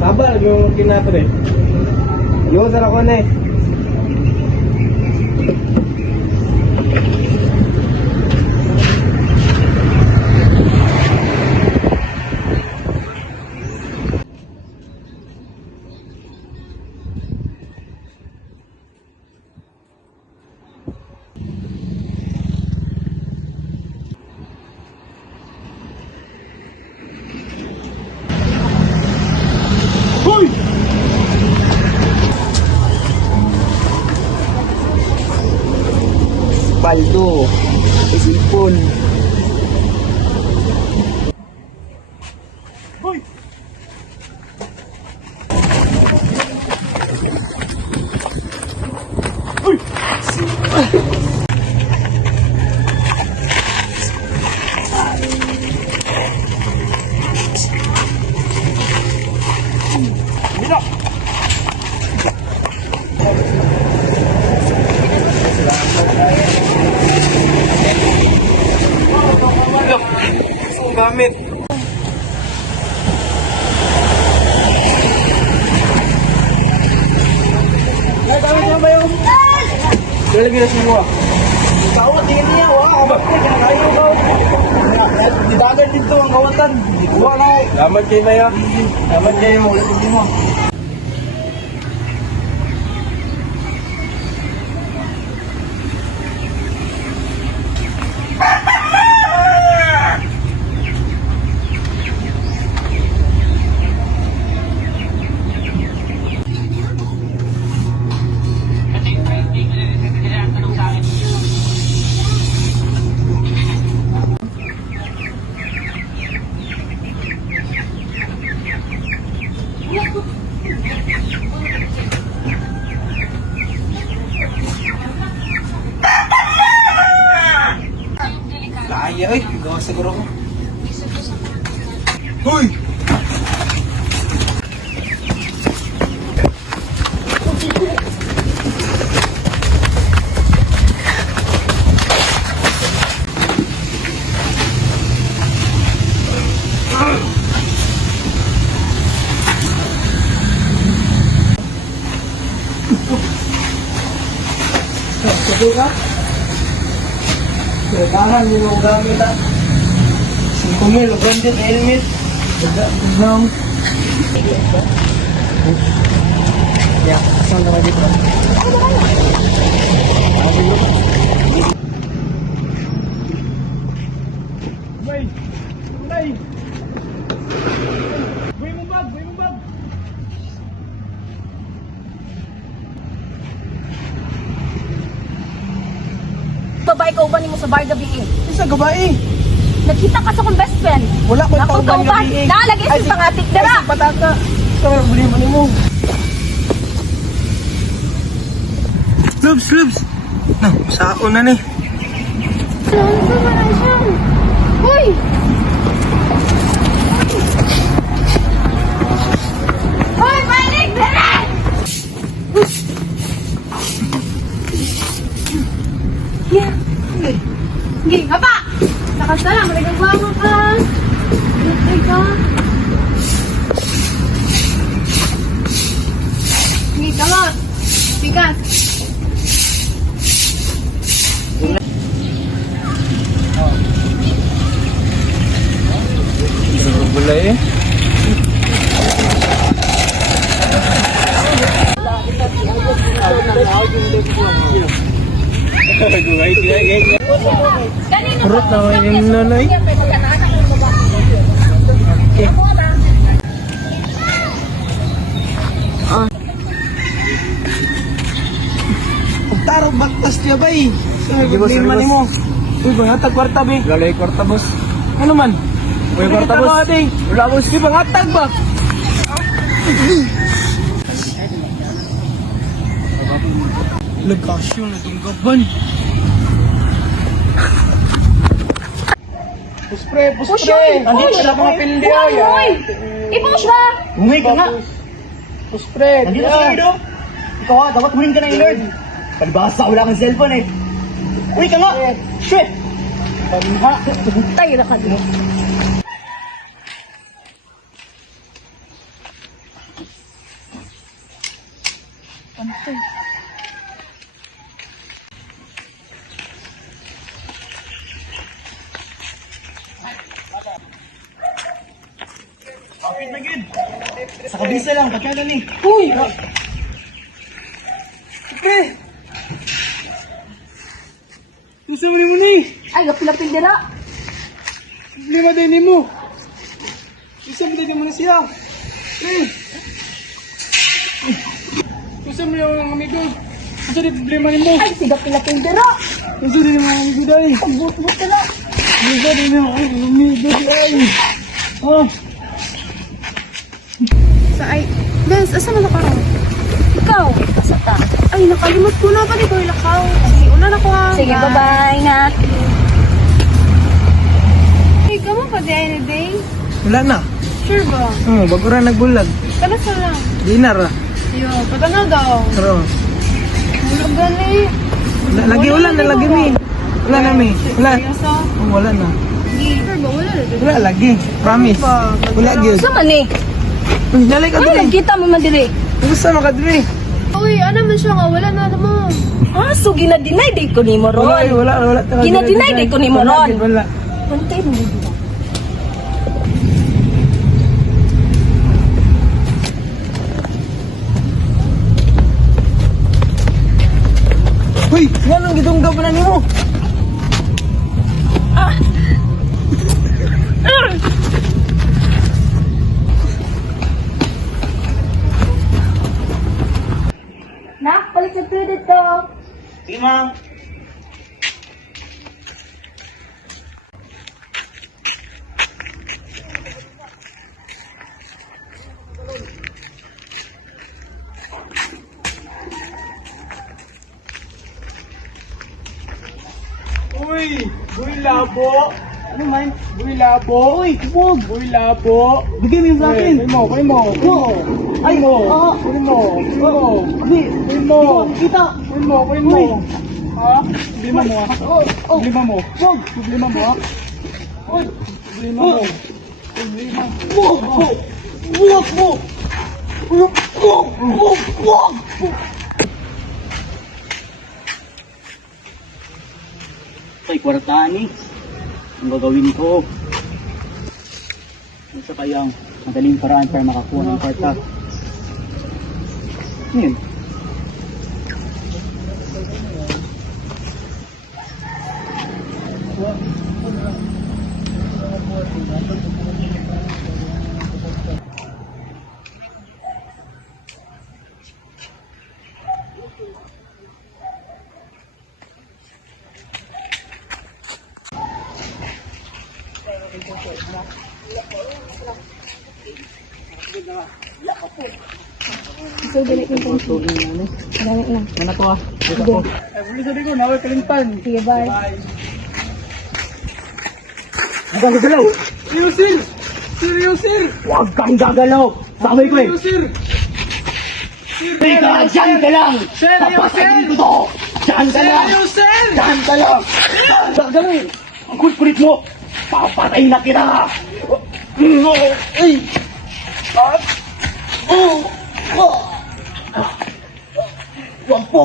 Taba, yung kinapre. Yung sarap ko na eh. Baldo, isipon. Hoy! Hoy! Gamit. Gamit mo ba yung? Lalagyan na semua. Kawat, tingin niya. Wala ka ba? Kinakain mo ba? Ditagal dito ang kawatan. Wala na ako. Damat kayo na yan. Damat kayo. Ulit mo. Kaya, oy. Gawa siguro ko. Hoy! Sabi ka? Kailangan nyo yung gamit ha. 5,000, branded helmet. Dagang. Yeah, saan naman dito? Bay! Bay! Bay mo bag! Bay mo bag! Babae ka uban mo sa bar gabi eh. Isa gabae! Nagkita ka sa kong best friend. Wala ko Nakong tauban kauban. gabi eh! Nalagay sa pangatik dara. Ay, patata! Ito, buli mo mo! Lubs! Lubs! No, saon na ni. Ano ba marang siya? Hoy! Hoy, balik! Dara! Yeah. Sige, hapa! Lakas na lang, nagagawa ka. Lutay ka. Sige, kamot. Bigas. Bulay eh. Kurot na yung nanay. Tarong batas niya ba eh? Sige boss, sige boss. Uy, bangatag kwarta ba eh? Galay kwarta boss. Ano man? Uy, kwarta boss. Wala boss, di bangatag ba? Lagasyon na itong gaban. Puspre, puspre! Andito na mga pildi ay. I-push ba? Umuwi ka nga. Puspre, Nandito si Lord. Ikaw ha, dapat huling ka na yung Lord. Palibasa, wala kang cellphone eh. Uy ka nga! Shit! Pamha. Tay na ka din. Pantay. Sa kabisa lang, pagkala ni. Uy! Pre! Gusto mo ni mo na eh. Ay, gapilapil dira. Problema din mo. Gusto mo din mo na siya. Pre! Gusto mo yung amigo. Gusto din problema ni mo. Ay, gapilapil dira. Gusto din yung amigo dahil. Pagbut-but na lang. Gusto din yung amigo dahil. Ah! Sa ay, Benz, asa na nakarang? Ikaw, asa ta? Ay, nakalimot ko na, pati ko ilakaw. Sige, una na ko ha. Sige, bye-bye, ingat. Ay, kamo pa di ay day? Wala na. Sure ba? Bago rin nagbulag. Kanasa lang. Dinar ah. Yo, patanaw daw. Pero, Bulag gani. lagi ulan na lagi mi. Wala na mi. Wala. Seryoso? Wala na. Di, sure ba? Wala na. Wala lagi. Promise. Wala gyud. Sa man eh? Uy, nalay ka Ay, diri. nagkita mo man diri. Gusto mo ka diri. Uy, ano man siya nga, wala na mo. Ah, so ginadinay day ko ni mo Wala, ron. wala talaga. Ginadinay day ko ni mo Wala, ron. wala. Pantay mo dito. Uy, yan ang gidunggaw pa na nimo. Nak, balik sa credit ko. Sige, ma. Uy, uy labo. Ano man? Uy labo. Uy, kubog. Uy labo. Bigyan mo yung sa akin. Uy mo, uy mo. Ay, mo. ah. Uy mo. Uy mo. Hindi. Uy mo. Kita. Uy mo, uy mo. Ha? Problema mo ah. Problema mo. Wag. Problema mo ah. Uy. Problema mo. Problema. Wag. Wag. Wag mo. Wag. Ay, kwartaan eh. Ang gagawin ko. Ano sa kayang madaling paraan para makakuha ng kwarta? Ngayon. So, dili ko ito. Dali na. Ano to ah? Sige. Ay, bulis sa ko, naway kalimtan. Sige, bye. Huwag kang gagalaw! Seryosil! Seryosil! Huwag kang gagalaw! Sabay ko eh! Seryosil! Teka, dyan ka lang! Seryosil! Papasayin ko to! Dyan ka lang! Seryosil! Dyan ka lang! Gagalaw eh! Ang kulit-kulit mo! Papatay na kita! Ay! Wag po!